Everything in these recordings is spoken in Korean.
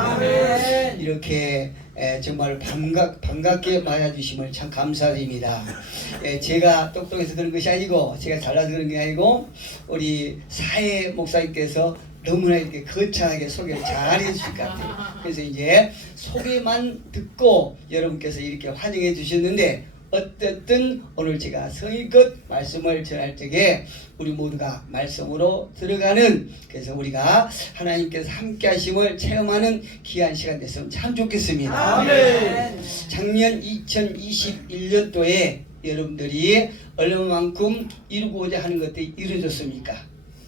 아멘. 이렇게 정말 반갑게 맞아주심을 참 감사드립니다. 제가 똑똑해서 그런 것이 아니고 제가 잘나서 그런 게 아니고 우리 사회 목사님께서 너무나 이렇게 거창하게 소개를 잘 해주실 것 같아요. 그래서 이제 소개만 듣고 여러분께서 이렇게 환영해 주셨는데 어쨌든 오늘 제가 성의껏 말씀을 전할 적에 우리 모두가 말씀으로 들어가는, 그래서 우리가 하나님께서 함께 하심을 체험하는 귀한 시간 됐으면 참 좋겠습니다. 아멘. 작년 2021년도에 여러분들이 얼마만큼 이루고자 하는 것들이 이루어졌습니까?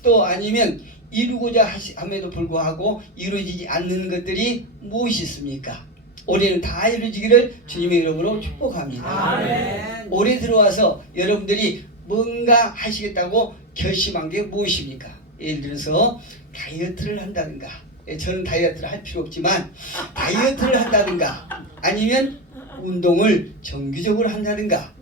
또 아니면 이루고자 함에도 불구하고 이루어지지 않는 것들이 무엇이 있습니까? 올해는 다 이루어지기를 주님의 이름으로 축복합니다. 아멘. 올해 들어와서 여러분들이 뭔가 하시겠다고 결심한 게 무엇입니까? 예를 들어서 다이어트를 한다든가, 저는 다이어트를 할 필요 없지만 다이어트를 한다든가, 아니면 운동을 정기적으로 한다든가,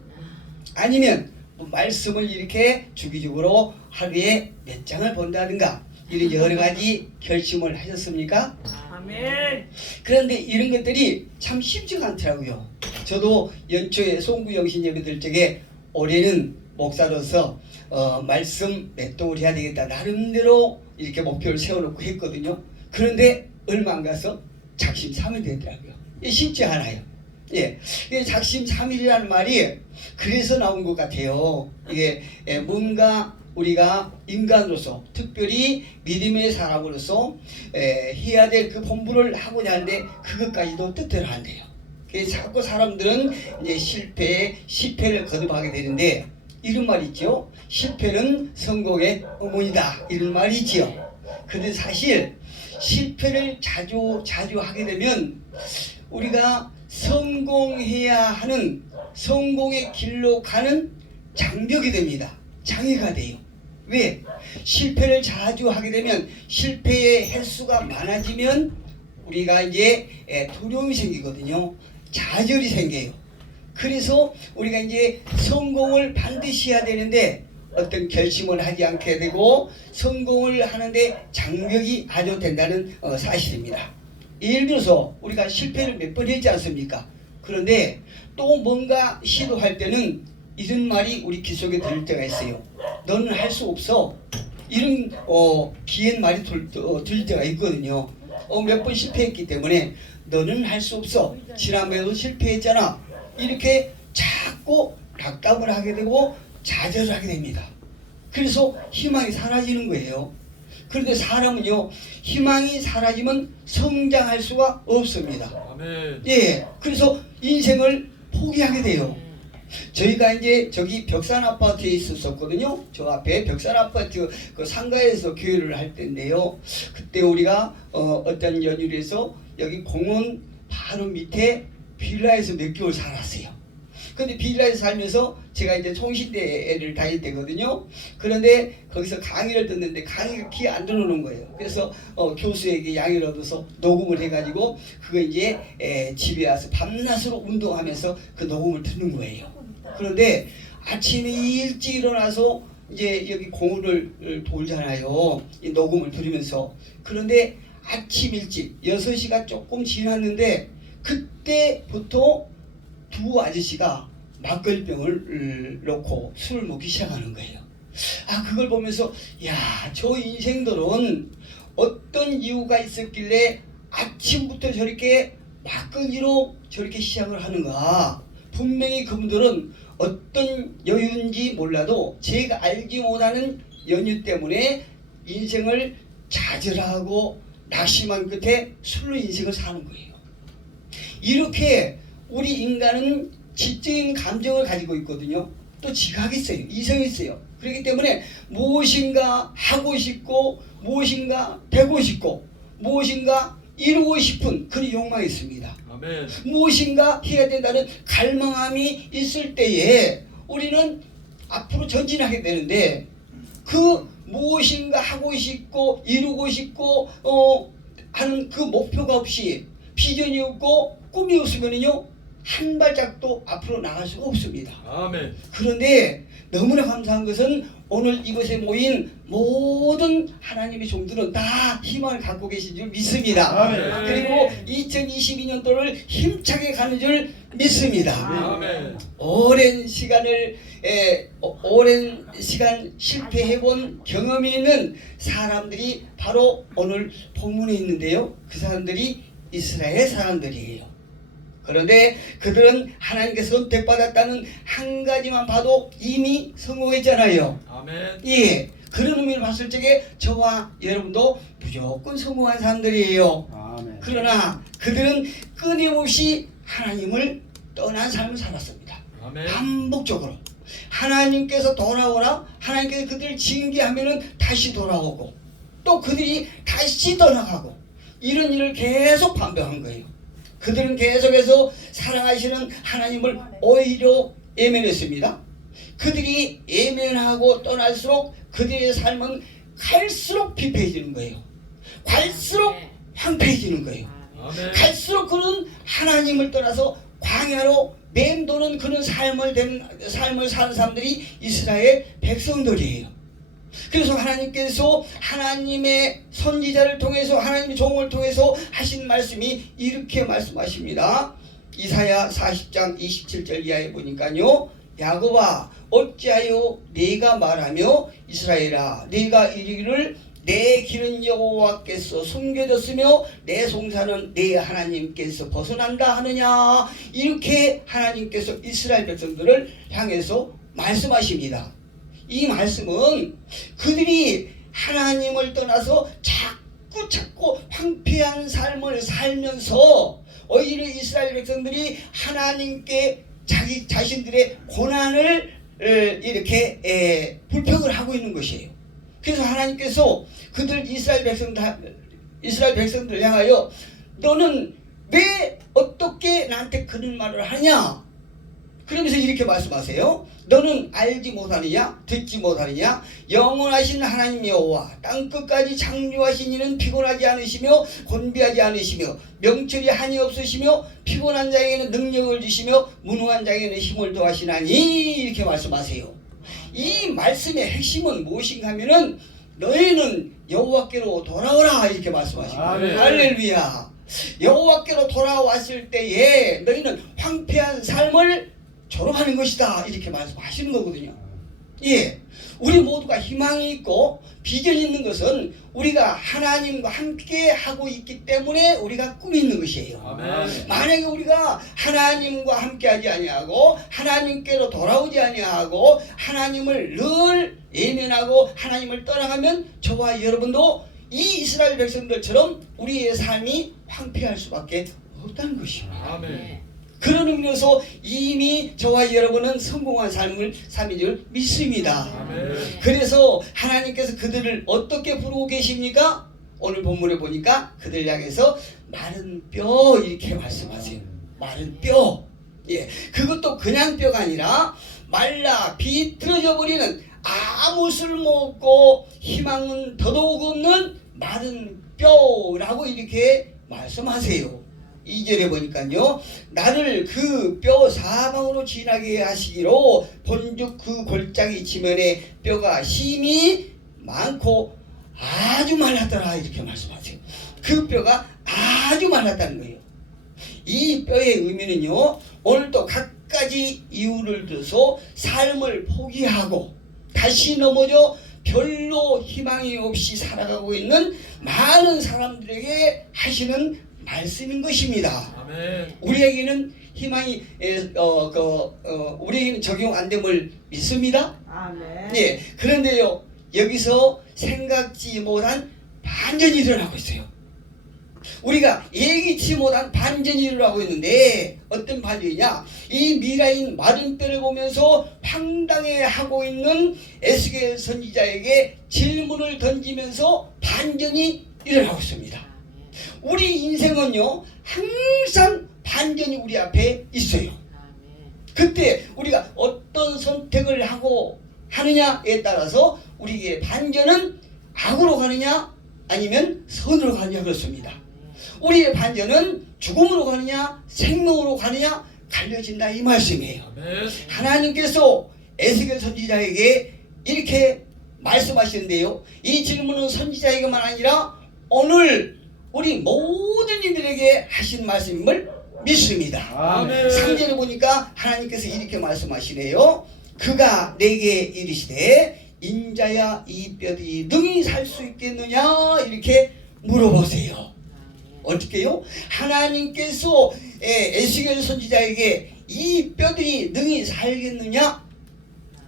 아니면 말씀을 이렇게 주기적으로 하루에 몇 장을 본다든가, 이런 여러 가지 결심을 하셨습니까? 아멘. 그런데 이런 것들이 참 쉽지가 않더라고요. 저도 연초에 송구영신 예배 들 적에 올해는 목사로서 말씀 맷동을 해야 되겠다 나름대로 이렇게 목표를 세워놓고 했거든요. 그런데 얼마 안 가서 작심삼일이 되더라고요. 쉽지 않아요. 예, 작심삼일이라는 말이 그래서 나온 것 같아요. 이게 뭔가 우리가 인간으로서, 특별히 믿음의 사람으로서 해야 될 그 본분을 하고자 하는데 그것까지도 뜻대로 안 돼요. 그래서 자꾸 사람들은 이제 실패를 거듭하게 되는데, 이런 말이 있죠. 실패는 성공의 어머니다, 이런 말이 있지요. 근데 사실 실패를 자주 하게 되면 우리가 성공해야 하는, 성공의 길로 가는 장벽이 됩니다. 장애가 돼요. 왜? 실패를 자주 하게 되면, 실패의 횟수가 많아지면 우리가 이제 두려움이 생기거든요. 좌절이 생겨요. 그래서 우리가 이제 성공을 반드시 해야 되는데 어떤 결심을 하지 않게 되고 성공을 하는데 장벽이 아주 된다는 사실입니다. 예를 들어서 우리가 실패를 몇 번 했지 않습니까? 그런데 또 뭔가 시도할 때는 이런 말이 우리 귀 속에 들을 때가 있어요. 너는 할 수 없어. 이런 기한 말이 들릴 때가 있거든요. 몇 번 실패했기 때문에 너는 할 수 없어. 지난번에도 실패했잖아. 이렇게 자꾸 낙담을 하게 되고 좌절을 하게 됩니다. 그래서 희망이 사라지는 거예요. 그런데 사람은요, 희망이 사라지면 성장할 수가 없습니다. 아멘. 예, 그래서 인생을 포기하게 돼요. 저희가 이제 저기 벽산 아파트에 있었거든요. 저 앞에 벽산 아파트 그 상가에서 교회를 할 때인데요. 그때 우리가 어떤 연휴를 해서 여기 공원 바로 밑에 빌라에서 몇 개월 살았어요. 근데 빌라에서 살면서 제가 이제 총신대를 다닐 때거든요. 그런데 거기서 강의를 듣는데 강의가 귀에 안 들어오는 거예요. 그래서 교수에게 양해를 얻어서 녹음을 해가지고 그거 이제 집에 와서 밤낮으로 운동하면서 그 녹음을 듣는 거예요. 그런데 아침에 일찍 일어나서 이제 여기 공원을 돌잖아요. 이 녹음을 들으면서. 그런데 아침 일찍 6시가 조금 지났는데 그때부터 두 아저씨가 막걸리병을 놓고 술을 먹기 시작하는 거예요. 그걸 보면서 야, 저 인생들은 어떤 이유가 있었길래 아침부터 저렇게 막걸리로 저렇게 시작을 하는가. 분명히 그분들은 어떤 여유인지 몰라도 제가 알지 못하는 연유 때문에 인생을 좌절하고 낙심한 끝에 술로 인생을 사는 거예요. 이렇게 우리 인간은 지적인 감정을 가지고 있거든요. 또 지각이 있어요. 이성이 있어요. 그렇기 때문에 무엇인가 하고 싶고 무엇인가 되고 싶고 무엇인가 이루고 싶은 그런 욕망이 있습니다. 아멘. 무엇인가 해야 된다는 갈망함이 있을 때에 우리는 앞으로 전진하게 되는데, 그 무엇인가 하고 싶고 이루고 싶고 하는 그 목표가 없이, 비전이 없고 꿈이 없으면요 한 발짝도 앞으로 나갈 수가 없습니다. 아멘. 그런데 너무나 감사한 것은 오늘 이곳에 모인 모든 하나님의 종들은 다 희망을 갖고 계신 줄 믿습니다. 아멘. 그리고 2022년도를 힘차게 가는 줄 믿습니다. 아멘. 오랜 시간 실패해본 경험이 있는 사람들이 바로 오늘 본문에 있는데요. 그 사람들이 이스라엘 사람들이에요. 그런데 그들은 하나님께서 선택받았다는 한 가지만 봐도 이미 성공했잖아요. 아멘. 예, 그런 의미를 봤을 적에 저와 여러분도 무조건 성공한 사람들이에요. 아멘. 그러나 그들은 끊임없이 하나님을 떠난 삶을 살았습니다. 아멘. 반복적으로 하나님께서 돌아오라, 하나님께서 그들을 징계하면은 다시 돌아오고 또 그들이 다시 떠나가고 이런 일을 계속 반복한 거예요. 그들은 계속해서 사랑하시는 하나님을 오히려 예면했습니다. 그들이 예면하고 떠날수록 그들의 삶은 갈수록 피폐해지는 거예요. 갈수록 황폐해지는 거예요. 아멘. 갈수록 그는 하나님을 떠나서 광야로 맴도는 그런 삶을 사는 사람들이 이스라엘 백성들이에요. 그래서 하나님께서 하나님의 선지자를 통해서 하나님의 종을 통해서 하신 말씀이 이렇게 말씀하십니다. 이사야 40장 27절 이하에 보니까요. 야곱아 어찌하여 네가 말하며 이스라엘아 네가 이르기를 내 길은 여호와께서 숨겨졌으며 내 송사는 내 하나님께서 벗어난다 하느냐. 이렇게 하나님께서 이스라엘 백성들을 향해서 말씀하십니다. 이 말씀은 그들이 하나님을 떠나서 자꾸 황폐한 삶을 살면서 오히려 이스라엘 백성들이 하나님께 자기 자신들의 고난을 이렇게 불평을 하고 있는 것이에요. 그래서 하나님께서 그들 이스라엘 백성들을 향하여 너는 왜 어떻게 나한테 그런 말을 하냐? 그러면서 이렇게 말씀하세요. 너는 알지 못하느냐? 듣지 못하느냐? 영원하신 하나님 여호와 땅끝까지 창조하신 이는 피곤하지 않으시며 곤비하지 않으시며 명철이 한이 없으시며 피곤한 자에게는 능력을 주시며 무능한 자에게는 힘을 더하시나니 이렇게 말씀하세요. 이 말씀의 핵심은 무엇인가 하면은 너희는 여호와께로 돌아오라 이렇게 말씀하십니다. 아멘. 할렐루야. 여호와께로 돌아왔을 때에 너희는 황폐한 삶을 졸업하는 것이다 이렇게 말씀하시는 거거든요. 예, 우리 모두가 희망이 있고 비전이 있는 것은 우리가 하나님과 함께 하고 있기 때문에 우리가 꿈이 있는 것이에요. 아멘. 만약에 우리가 하나님과 함께하지 아니하고 하나님께로 돌아오지 아니하고 하나님을 늘 예면하고 하나님을 떠나가면 저와 여러분도 이 이스라엘 백성들처럼 우리의 삶이 황폐할 수밖에 없다는 것입니다. 아멘. 그런 의미에서 이미 저와 여러분은 성공한 삶을 사는 줄 믿습니다. 아멘. 그래서 하나님께서 그들을 어떻게 부르고 계십니까? 오늘 본문에 보니까 그들 향해서 마른 뼈 이렇게 말씀하세요. 마른 뼈. 예, 그것도 그냥 뼈가 아니라 말라 비틀어져 버리는 아무 쓸모없고 희망은 더더욱 없는 마른 뼈라고 이렇게 말씀하세요. 2절에 보니까요. 나를 그 뼈 사방으로 지나게 하시기로 본즉 그 골짜기 지면에 뼈가 심이 많고 아주 말랐더라 이렇게 말씀하세요. 그 뼈가 아주 말랐다는 거예요. 이 뼈의 의미는요. 오늘도 갖가지 이유를 들어서 삶을 포기하고 다시 넘어져 별로 희망이 없이 살아가고 있는 많은 사람들에게 하시는 말씀인 것입니다. 아멘. 우리에게는 희망이 우리에게는 적용 안 됨을 믿습니다. 아멘. 예. 그런데요 여기서 생각지 못한 반전이 일어나고 있어요. 우리가 예기치 못한 반전이 일어나고 있는데 어떤 반전이냐? 이 미라인 마른 뼈를 보면서 황당해하고 있는 에스겔 선지자에게 질문을 던지면서 반전이 일어나고 있습니다. 우리 인생은요 항상 반전이 우리 앞에 있어요. 그때 우리가 어떤 선택을 하고 하느냐에 따라서 우리의 반전은 악으로 가느냐 아니면 선으로 가느냐 그렇습니다. 우리의 반전은 죽음으로 가느냐 생명으로 가느냐 갈려진다 이 말씀이에요. 아멘. 하나님께서 에스겔 선지자에게 이렇게 말씀하시는데요. 이 질문은 선지자에게만 아니라 오늘 우리 모든 이들에게 하신 말씀임을 믿습니다. 아멘. 3절에 보니까 하나님께서 이렇게 말씀하시래요. 그가 내게 이르시되 인자야 이 뼈들이 능히 살 수 있겠느냐 이렇게 물어보세요. 어떻게요? 하나님께서 에스겔 선지자에게 이 뼈들이 능히 살겠느냐?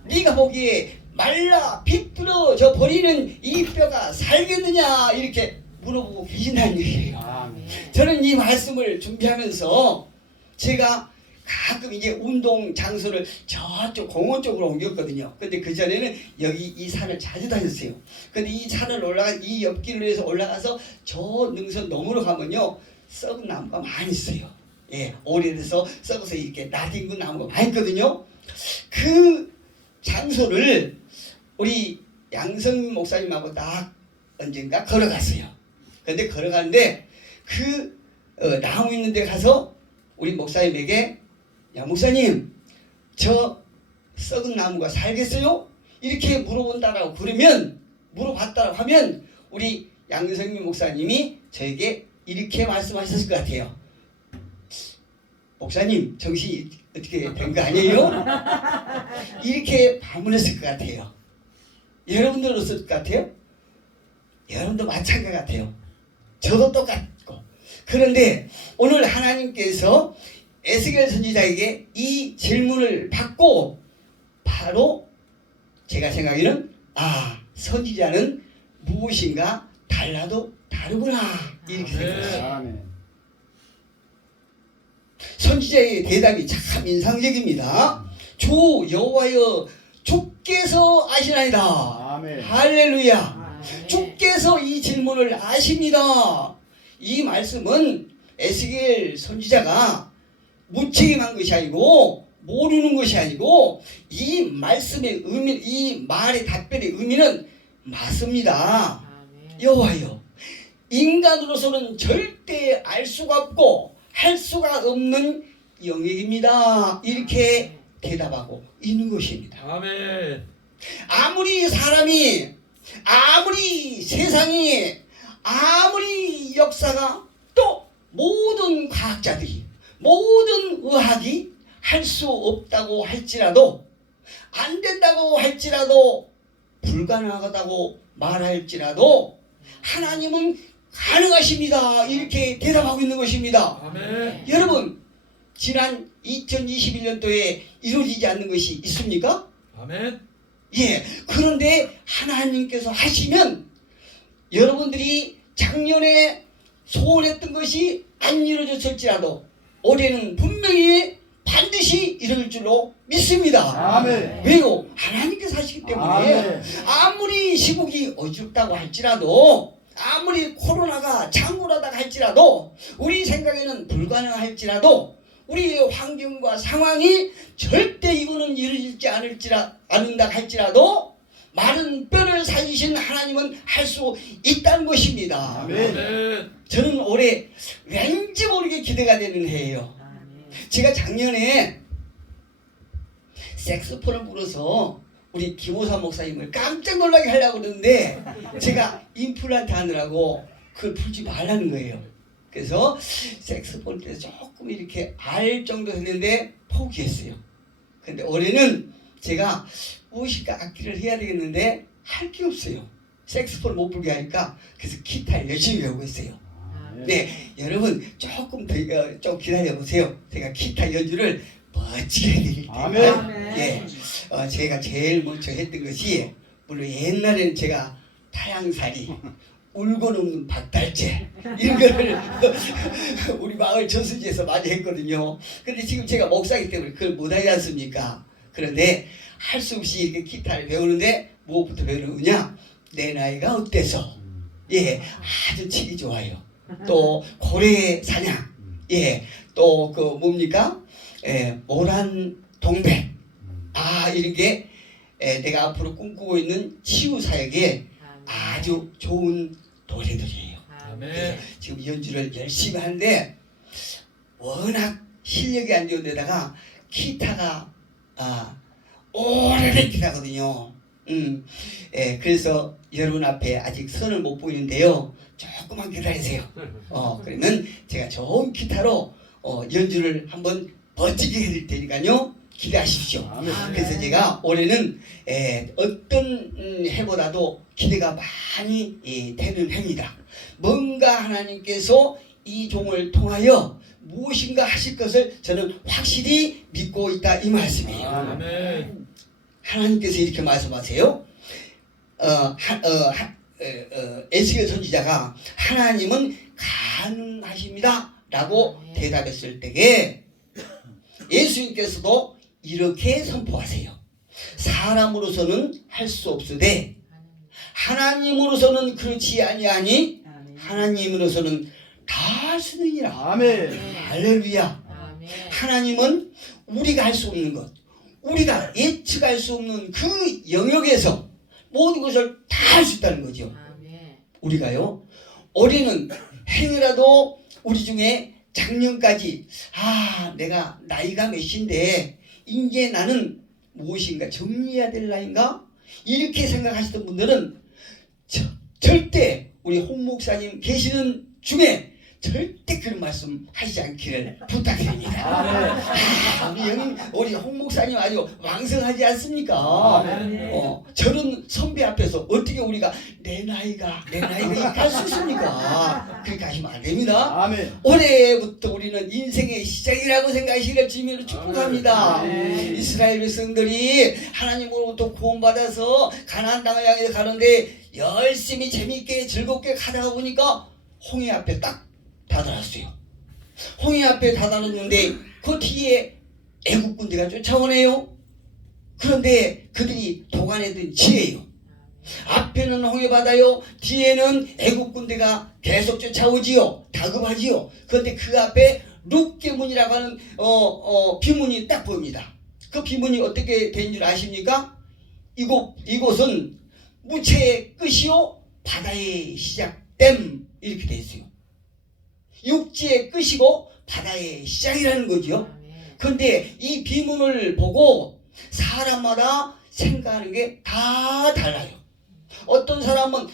네가 보기에 말라 비뚤어져 버리는 이 뼈가 살겠느냐 이렇게 물어보고 계신다는 얘기예요. 아멘. 저는 이 말씀을 준비하면서 제가 가끔 이제 운동 장소를 저쪽 공원 쪽으로 옮겼거든요. 근데 그 전에는 여기 이 산을 자주 다녔어요. 근데 이 산을 이 옆길로 해서 올라가서 저 능선 너머로 가면요 썩은 나무가 많이 있어요. 예, 오래돼서 썩어서 이렇게 나뒹군 나무가 많이 있거든요. 그 장소를 우리 양성민 목사님하고 딱 언젠가 걸어갔어요. 근데 걸어가는데 그 나무 있는 데 가서 우리 목사님에게 야 목사님 저 썩은 나무가 살겠어요? 이렇게 물어본다라고 물어봤다라고 하면 우리 양성민 목사님이 저에게 이렇게 말씀하셨을 것 같아요. 목사님 정신이 어떻게 된 거 아니에요? 이렇게 반문했을 것 같아요. 여러분들은 어떨 것 같아요? 여러분도 마찬가지 같아요. 저도 똑같고. 그런데 오늘 하나님께서 에스겔 선지자에게 이 질문을 받고 바로 제가 생각에는 선지자는 무엇인가 달라도 다르구나 이렇게 생각했어요. 아멘. 선지자의 대답이 참 인상적입니다. 주 여호와여 주께서 아시나이다. 아멘. 할렐루야. 주께서 이 질문을 아십니다. 이 말씀은 에스겔 선지자가 무책임한 것이 아니고 모르는 것이 아니고 이 말씀의 의미, 이 말의 답변의 의미는 맞습니다. 여호와여 인간으로서는 절대 알 수가 없고 할 수가 없는 영역입니다. 이렇게 대답하고 있는 것입니다. 아멘. 아무리 사람이 아무리 세상이 아무리 역사가 또 모든 과학자들이 모든 의학이 할 수 없다고 할지라도 안 된다고 할지라도 불가능하다고 말할지라도 하나님은 가능하십니다. 이렇게 대답하고 있는 것입니다. 아멘. 여러분 지난 2021년도에 이루어지지 않는 것이 있습니까? 아멘. 예. 그런데 하나님께서 하시면 여러분들이 작년에 소원했던 것이 안 이루어졌을지라도 올해는 분명히 반드시 이룰 줄로 믿습니다. 아멘. 왜요? 하나님께서 하시기 때문에. 아멘. 아무리 시국이 어렵다고 할지라도 아무리 코로나가 창궐하다가 할지라도 우리 생각에는 불가능할지라도 우리의 환경과 상황이 절대 이거는 이루어지지 않는다 할지라도 마른 뼈를 살리신 하나님은 할 수 있다는 것입니다. 아멘. 저는 올해 왠지 모르게 기대가 되는 해예요. 제가 작년에 색소폰을 불어서 우리 김호사 목사님을 깜짝 놀라게 하려고 그러는데 제가 임플란트 하느라고 그걸 풀지 말라는 거예요. 그래서 색소폰 때 조금 이렇게 알 정도 했는데 포기했어요. 근데 올해는 제가 무엇인가 악기를 해야 되겠는데 할 게 없어요. 색소폰을 못 불게 하니까 그래서 기타를 열심히 배우고 있어요. 네, 여러분 조금 더 좀 기다려 보세요. 제가 기타 연주를 멋지게 해드릴게요. 아멘. 예, 제가 제일 먼저 했던 것이 물론 옛날에는 제가 타양살이 울고 넘는 박달재 이런 거를 우리 마을 저수지에서 많이 했거든요. 근데 지금 제가 목사이기 때문에 그걸 못하지 않습니까? 그런데 할 수 없이 이렇게 기타를 배우는데 무엇부터 배우느냐? 내 나이가 어때서? 예, 아주 치기 좋아요. 또 고래 사냥, 예, 또 그 뭡니까? 예, 모란 동백, 이런 게 내가 앞으로 꿈꾸고 있는 치유 사역에 아주 좋은 노래들이에요. 아멘. 지금 연주를 열심히 하는데 워낙 실력이 안 좋은 데다가 기타가 오래된 기타거든요. 그래서 여러분 앞에 아직 선을 못 보이는데요. 조금만 기다리세요. 그러면 제가 좋은 기타로 연주를 한번 멋지게 해드릴 테니까요. 기대하십시오. 그래서 제가 올해는 어떤 해보다도 기대가 많이 되는 해입니다. 뭔가 하나님께서 이 종을 통하여 무엇인가 하실 것을 저는 확실히 믿고 있다 이 말씀이에요. 아멘. 하나님께서 이렇게 말씀하세요. 에스겔 선지자가 하나님은 가능하십니다 라고 대답했을 때에 예수님께서도 이렇게 선포하세요. 사람으로서는 할 수 없으되 하나님으로서는 그렇지 아니하니 하나님으로서는 다 할 수 있느니라. 아멘. 할렐루야. 하나님은 우리가 할 수 없는 것, 우리가 예측할 수 없는 그 영역에서 모든 것을 다 할 수 있다는 거죠. 우리가요, 올해는 행여라도 우리 중에 작년까지 내가 나이가 몇인데 이제 나는 무엇인가 정리해야 될 나이인가 이렇게 생각하시던 분들은 절대 우리 홍 목사님 계시는 중에 절대 그런 말씀 하시지 않기를 부탁드립니다. 우리 홍 목사님 아주 왕성하지 않습니까? 저런 선배 앞에서 어떻게 우리가 내 나이가 이렇게 할 수 있습니까? 그렇게 하시면 안 됩니다. 아멘. 올해부터 우리는 인생의 시작이라고 생각하시기를 주님으로 축복합니다. 이스라엘 백성들이 하나님으로부터 구원받아서 가나안 땅을 향해 가는데 열심히 재미있게 즐겁게 가다가 보니까 홍해 앞에 딱 다다랐어요. 홍해 앞에 다다랐는데 그 뒤에 애국 군대가 쫓아오네요. 그런데 그들이 도가내던 지혜요. 앞에는 홍해 바다요, 뒤에는 애국 군대가 계속 쫓아오지요. 다급하지요. 그런데 그 앞에 룻게문이라고 하는 비문이 딱 보입니다. 그 비문이 어떻게 된 줄 아십니까? 이곳은 무채의 끝이요 바다의 시작됨 이렇게 돼 있어요. 육지의 끝이고 바다의 시작이라는 거죠. 그런데 이 비문을 보고 사람마다 생각하는 게 다 달라요. 어떤 사람은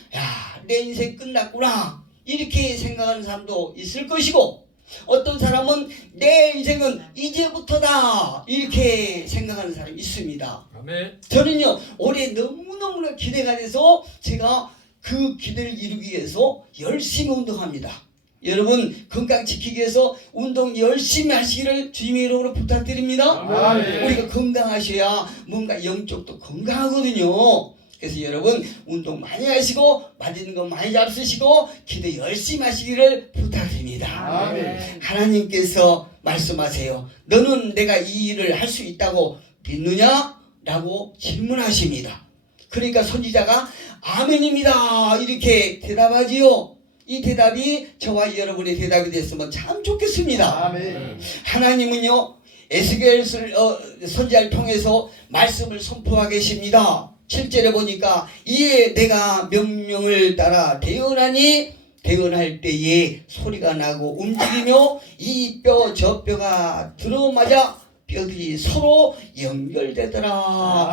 내 인생 끝났구나 이렇게 생각하는 사람도 있을 것이고, 어떤 사람은 내 인생은 이제부터다 이렇게 생각하는 사람이 있습니다. 아멘. 저는요 올해 너무너무나 기대가 돼서 제가 그 기대를 이루기 위해서 열심히 운동합니다. 여러분 건강 지키기 위해서 운동 열심히 하시기를 주님의 이름으로 부탁드립니다. 아멘. 우리가 건강하셔야 뭔가 영적도 건강하거든요. 그래서 여러분 운동 많이 하시고 맛있는 거 많이 잡수시고 기도 열심히 하시기를 부탁드립니다. 아멘. 하나님께서 말씀하세요. 너는 내가 이 일을 할 수 있다고 믿느냐? 라고 질문하십니다. 그러니까 선지자가 아멘입니다 이렇게 대답하지요. 이 대답이 저와 여러분의 대답이 됐으면 참 좋겠습니다. 아멘. 하나님은요 에스겔 선지자를 통해서 말씀을 선포하고 계십니다. 7절에 보니까 이에 내가 명령을 따라 대언하니 대언할 때에 소리가 나고 움직이며 이 뼈 저 뼈가 들어맞아 뼈들이 서로 연결되더라.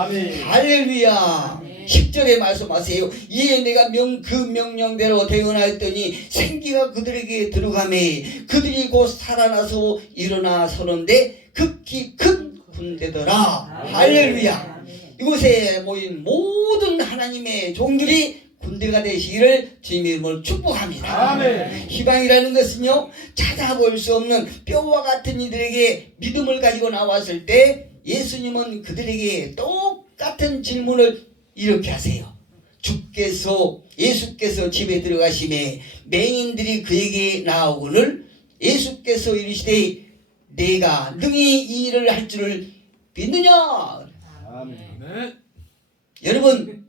아멘. 할렐루야. 10절에 말씀하세요. 이에 내가 그 명령대로 대언하였더니 생기가 그들에게 들어가매 그들이 곧 살아나서 일어나 서는데 극히 큰 군대더라. 할렐루야. 이곳에 모인 모든 하나님의 종들이 군대가 되시기를 주님의 이름으로 축복합니다. 아멘. 희망이라는 것은요 찾아볼 수 없는 뼈와 같은 이들에게 믿음을 가지고 나왔을 때 예수님은 그들에게 똑같은 질문을 이렇게 하세요. 예수께서 집에 들어가심에 맹인들이 그에게 나오거늘 예수께서 이르시되 내가 능히 이 일을 할 줄을 믿느냐? 아멘. 아멘. 여러분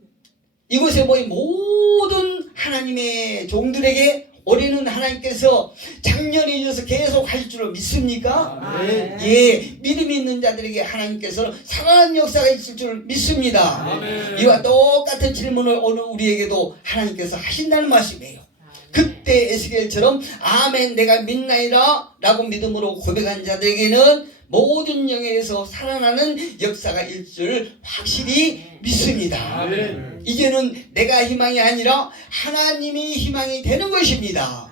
이곳에 모인 모든 하나님의 종들에게 올해는 하나님께서 작년에 이어서 계속 하실 줄을 믿습니까? 아멘. 예, 믿음이 있는 자들에게 하나님께서 살아난 역사가 있을 줄 믿습니다. 아멘. 이와 똑같은 질문을 오늘 우리에게도 하나님께서 하신다는 말씀이에요. 그때 에스겔처럼 아멘 내가 믿나이다 라고 믿음으로 고백한 자들에게는 모든 영역에서 살아나는 역사가 있을 확실히 믿습니다. 아멘. 이제는 내가 희망이 아니라 하나님이 희망이 되는 것입니다.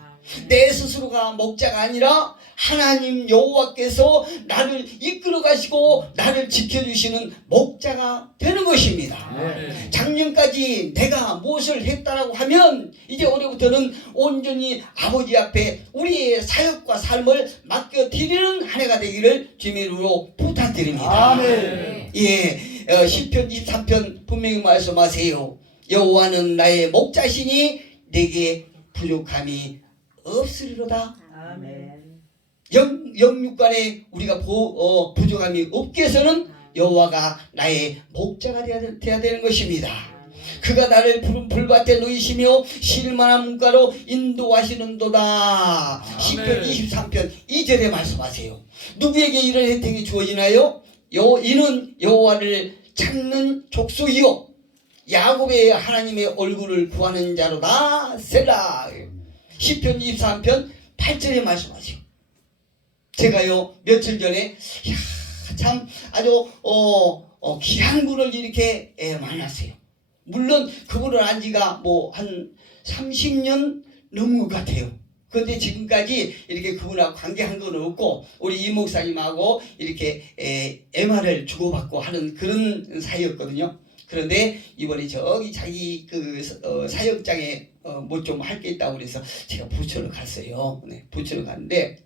내 스스로가 목자가 아니라 하나님 여호와께서 나를 이끌어 가시고 나를 지켜주시는 목자가 되는 것입니다. 아멘. 작년까지 내가 무엇을 했다라고 하면 이제 올해부터는 온전히 아버지 앞에 우리의 사역과 삶을 맡겨드리는 한 해가 되기를 주님으로 부탁드립니다. 아멘. 예, 시편 23편 분명히 말씀하세요. 여호와는 나의 목자시니 내게 부족함이 없으리로다. 아멘. 영육간에 우리가 부족함이 없게 해서는 여호와가 나의 목자가 되어야 되는 것입니다. 그가 나를 푸른 풀밭에 놓이시며 실만한 문가로 인도하시는도다. 시편 23편 2절에 말씀하세요. 누구에게 이런 혜택이 주어지나요? 이는 여호와를 찾는 족속이요 야곱의 하나님의 얼굴을 구하는 자로다. 셀라. 시편 23편 8절에 말씀하세요. 제가요 며칠 전에 참 아주 귀한 분을 이렇게 만났어요. 물론 그분을 안 지가 뭐 한 30년 넘은 것 같아요. 그런데 지금까지 이렇게 그분하고 관계한 건 없고 우리 이 목사님하고 이렇게 MR을 주고받고 하는 그런 사이였거든요. 그런데 이번에 저기 자기 그 사역장에 뭐 좀 할 게 있다고 그래서 제가 부천을 갔어요. 네, 부천을 갔는데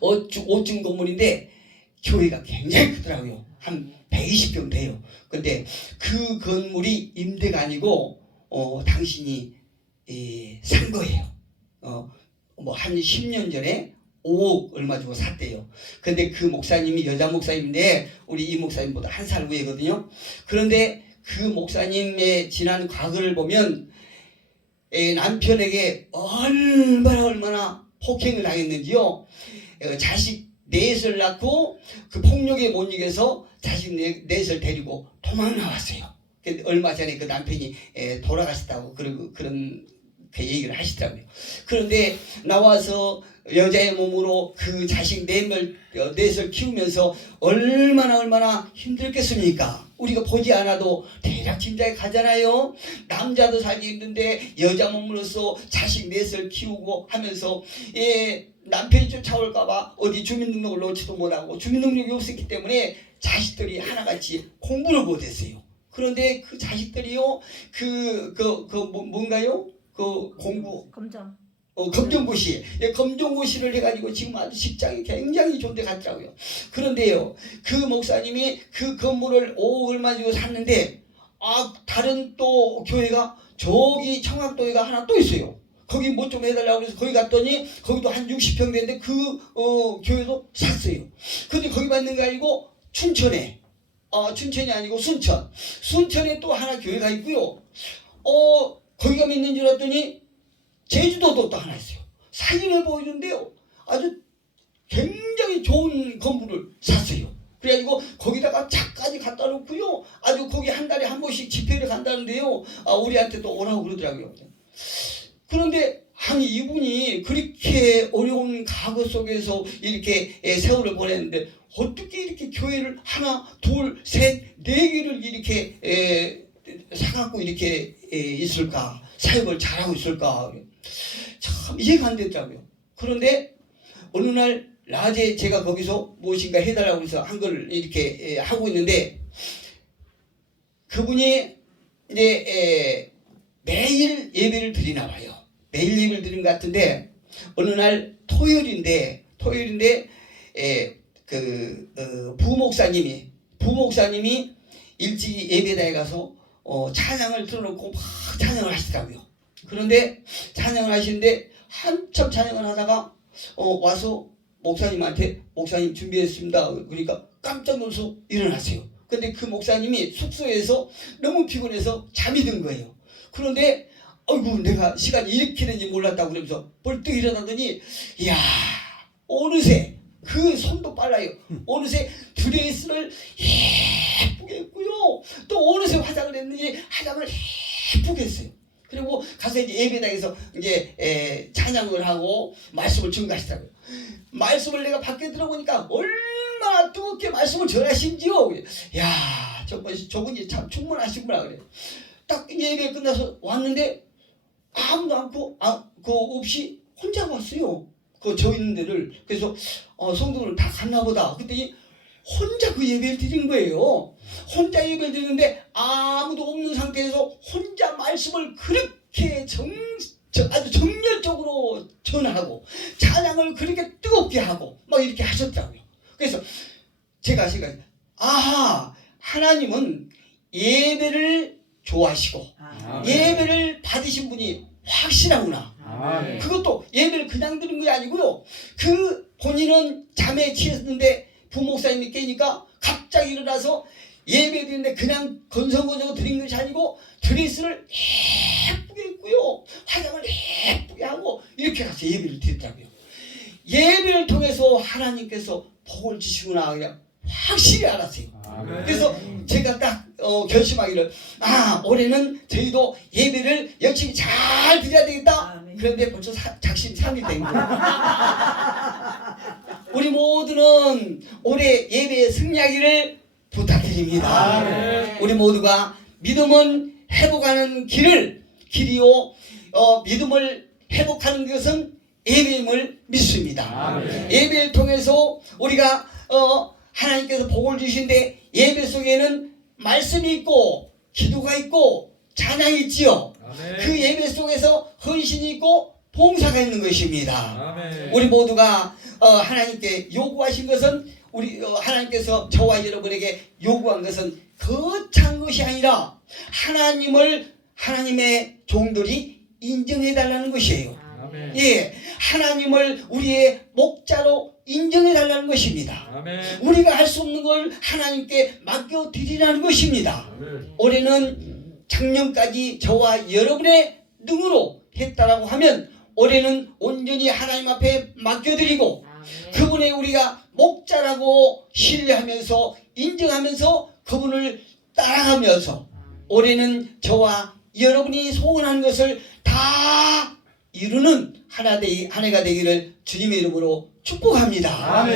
5층 건물인데 교회가 굉장히 크더라고요. 한 120평 돼요. 근데 그 건물이 임대가 아니고 당신이 산 거예요. 뭐 한 10년 전에 5억 얼마 주고 샀대요. 근데 그 목사님이 여자 목사님인데 우리 이 목사님보다 한 살 위거든요. 그런데 그 목사님의 지난 과거를 보면 남편에게 얼마나 폭행을 당했는지요. 자식 넷을 낳고 그 폭력에 못 이겨서 자식 넷을 데리고 도망 나왔어요. 근데 얼마 전에 그 남편이 돌아가셨다고 그런 그 얘기를 하시더라고요. 그런데 나와서 여자의 몸으로 그 자식 넷을 키우면서 얼마나 힘들겠습니까? 우리가 보지 않아도 대략 짐작이 가잖아요. 남자도 살기 힘든데 여자 몸으로서 자식 넷을 키우고 하면서 남편이 쫓아올까봐 어디 주민등록을 놓지도 못하고 주민등록이 없었기 때문에 자식들이 하나같이 공부를 못했어요. 그런데 그 자식들이요 뭔가요? 그 공부 검정고시 검정고시를 해가지고 지금 아주 직장이 굉장히 좋은 데 갔더라고요. 그런데요 그 목사님이 그 건물을 5억 얼마 주고 샀는데 다른 또 교회가 저기 청학도에가 하나 또 있어요. 거기 뭐 좀 해달라고 그래서 거기 갔더니 거기도 한 60평 되는데 그 교회도 샀어요. 근데 거기 받는 게 아니고 춘천에 춘천이 아니고 순천에 또 하나 교회가 있고요. 거기가 믿는 줄 알았더니 제주도도 또 하나 있어요. 사진을 보여준대요. 아주 굉장히 좋은 건물을 샀어요. 그래가지고 거기다가 차까지 갖다 놓고요. 아주 거기 한 달에 한 번씩 집회를 간다는데요. 우리한테 또 오라고 그러더라고요. 그런데 아니 이분이 그렇게 어려운 과거 속에서 이렇게 세월을 보냈는데 어떻게 이렇게 교회를 하나, 둘, 셋, 네 개를 이렇게 사갖고 이렇게 있을까? 사역을 잘하고 있을까? 참 이해가 안 됐더라고요. 그런데 어느 날 낮에 제가 거기서 무엇인가 해달라고 해서 한 걸 이렇게 하고 있는데 그분이 이제 매일 예배를 드리나 봐요. 매일 예배를 드린 것 같은데 어느 날 토요일인데 부목사님이 일찍 예배당에 가서 찬양을 틀어놓고 막 찬양을 하시더라고요. 그런데 찬양을 하시는데 한참 찬양을 하다가 와서 목사님한테 목사님 준비했습니다. 그러니까 깜짝 놀라서 일어났어요. 근데 그 목사님이 숙소에서 너무 피곤해서 잠이 든 거예요. 그런데 아이고 내가 시간이 이렇게 되는지 몰랐다고 그러면서 벌떡 일어나더니 이야 어느새 그 손도 빨라요. 어느새 드레스를 예쁘게 했고요. 또 어느새 화장을 했는지 화장을 예쁘게 했어요. 그리고 가서 이제 예배당에서 이제 찬양을 하고 말씀을 증가하시더라고요. 말씀을 내가 밖에 들어보니까 얼마나 뜨겁게 말씀을 전하신지요. 야, 저분이 참 충분하시구나 그래. 딱 예배 끝나서 왔는데 아무도 없이 혼자 왔어요. 저 있는 데를. 그래서 성도들 다 갔나 보다. 그랬더니 혼자 그 예배를 드린 거예요. 혼자 예배를 드리는데 아무도 없는 상태에서 혼자 말씀을 그렇게 아주 정열적으로 전하고 찬양을 그렇게 뜨겁게 하고 막 이렇게 하셨더라고요. 그래서 제가 아하, 하나님은 예배를 좋아하시고 예배를 받으신 분이 확실하구나. 그것도 예배를 그냥 드린 게 아니고요. 본인은 잠에 취했는데 부목사님이 깨니까 갑자기 일어나서 예배 드리는데 그냥 건성건성으로 드린 것이 아니고 드레스를 예쁘게 입고요, 화장을 예쁘게 하고 이렇게 가서 예배를 드렸다고요. 예배를 통해서 하나님께서 복을 주시구나 그냥 확실히 알았어요. 그래서 제가 딱 결심하기를 올해는 저희도 예배를 열심히 잘 드려야 되겠다. 그런데 벌써 작심 삼일 된 거예요. 우리 모두는 올해 예배에 승리하기를 부탁드립니다. 우리 모두가 믿음은 회복하는 길이요, 믿음을 회복하는 것은 예배임을 믿습니다. 예배를 통해서 우리가 하나님께서 복을 주시는데 예배 속에는 말씀이 있고 기도가 있고 찬양이 있지요. 그 예배 속에서 헌신이 있고 봉사가 있는 것입니다. 우리 모두가 하나님께 요구하신 것은 하나님께서 저와 여러분에게 요구한 것은 거창한 것이 아니라 하나님의 종들이 인정해 달라는 것이에요. 예, 하나님을 우리의 목자로 인정해 달라는 것입니다. 우리가 할 수 없는 걸 하나님께 맡겨 드리라는 것입니다. 올해는 작년까지 저와 여러분의 능으로 했다라고 하면 올해는 온전히 하나님 앞에 맡겨드리고 그분의 우리가 목자라고 신뢰하면서 인정하면서 그분을 따라가면서 올해는 저와 여러분이 소원하는 것을 다 이루는 한 해가 되기를 주님의 이름으로 축복합니다.